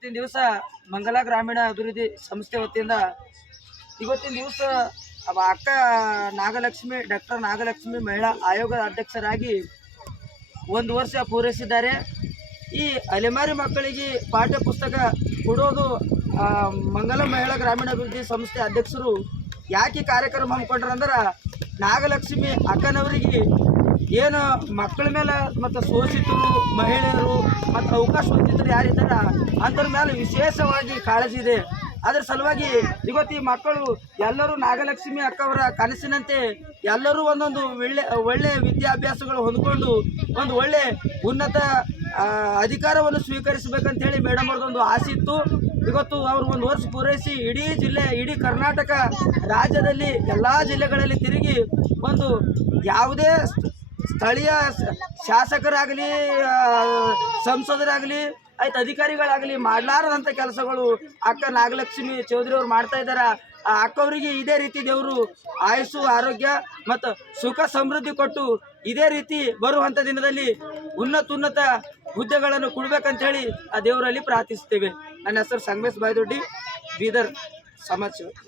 ಇವತ್ತಿನ ದಿವಸ ಮಂಗಲ ಗ್ರಾಮೀಣ ಅಭಿವೃದ್ಧಿ ಸಂಸ್ಥೆ ವತಿಯಿಂದ ಇವತ್ತಿನ ದಿವಸ ಅಕ್ಕ ನಾಗಲಕ್ಷ್ಮಿ ಡಾಕ್ಟರ್ ನಾಗಲಕ್ಷ್ಮಿ ಮಹಿಳಾ ಆಯೋಗದ ಅಧ್ಯಕ್ಷರಾಗಿ 1 ವರ್ಷ ಪೂರೈಸಿದ್ದಾರೆ. ಈ ಅಲೆಮಾರಿ ಮಕ್ಕಳಿಗೆ ಪಾಠ್ಯ ಪುಸ್ತಕ ಕೊಡೋದು ಮಂಗಲ ಮಹಿಳಾ ಗ್ರಾಮೀಣಾಭಿವೃದ್ಧಿ ಸಂಸ್ಥೆ ಅಧ್ಯಕ್ಷರು ಯಾಕೆ ಕಾರ್ಯಕ್ರಮ ಹಮ್ಮಿಕೊಂಡ್ರಂದ್ರೆ ನಾಗಲಕ್ಷ್ಮಿ ಅಕ್ಕನವರಿಗೆ ಏನು ಮಕ್ಕಳ ಮೇಲೆ ಮತ್ತು ಶೋಷಿತರು ಮಹಿಳೆಯರು ಮತ್ತು ಅವಕಾಶ ವಂಚಿತರು ಯಾರಿದ್ದಾರ ಅಂಥವ್ರ ಮೇಲೆ ವಿಶೇಷವಾಗಿ ಕಾಳಜಿ ಇದೆ. ಅದರ ಸಲುವಾಗಿ ಇವತ್ತು ಈ ಮಕ್ಕಳು ಎಲ್ಲರೂ ನಾಗಲಕ್ಷ್ಮಿ ಅಕ್ಕವರ ಕನಸಿನಂತೆ ಎಲ್ಲರೂ ಒಂದೊಂದು ಒಳ್ಳೆ ವಿದ್ಯಾಭ್ಯಾಸಗಳು ಹೊಂದ್ಕೊಂಡು ಒಂದು ಒಳ್ಳೆ ಉನ್ನತ ಅಧಿಕಾರವನ್ನು ಸ್ವೀಕರಿಸಬೇಕಂತೇಳಿ ಮೇಡಮ್ ಅವ್ರದ್ದೊಂದು ಆಸೆ ಇತ್ತು. ಇವತ್ತು ಅವರು 1 ವರ್ಷ ಪೂರೈಸಿ ಇಡೀ ಕರ್ನಾಟಕ ರಾಜ್ಯದಲ್ಲಿ ಎಲ್ಲ ಜಿಲ್ಲೆಗಳಲ್ಲಿ ತಿರುಗಿ ಒಂದು ಯಾವುದೇ ಸ್ಥಳೀಯ ಶಾಸಕರಾಗಲಿ ಸಂಸದರಾಗಲಿ ಅಧಿಕಾರಿಗಳಾಗಲಿ ಮಾಡಲಾರದಂಥ ಕೆಲಸಗಳು ಅಕ್ಕ ನಾಗಲಕ್ಷ್ಮಿ ಚೌಧರಿ ಅವರು ಮಾಡ್ತಾ ಇದ್ದಾರೆ. ಆ ಅಕ್ಕವರಿಗೆ ಇದೇ ರೀತಿ ದೇವರು ಆಯುಸ್ಸು ಆರೋಗ್ಯ ಮತ್ತು ಸುಖ ಸಮೃದ್ಧಿ ಕೊಟ್ಟು ಇದೇ ರೀತಿ ಬರುವಂಥ ದಿನದಲ್ಲಿ ಉನ್ನತ ಹುದ್ದೆಗಳನ್ನು ಕೊಡಬೇಕಂತೇಳಿ ಆ ದೇವರಲ್ಲಿ ಪ್ರಾರ್ಥಿಸ್ತೇವೆ. ನನ್ನ ಹೆಸರು ಸಂಗಮೇಶ್ ಬಾಯ್ದೊಡ್ಡಿ, ಬೀದರ್ ಸಮಾಜ ಸೇವಕ.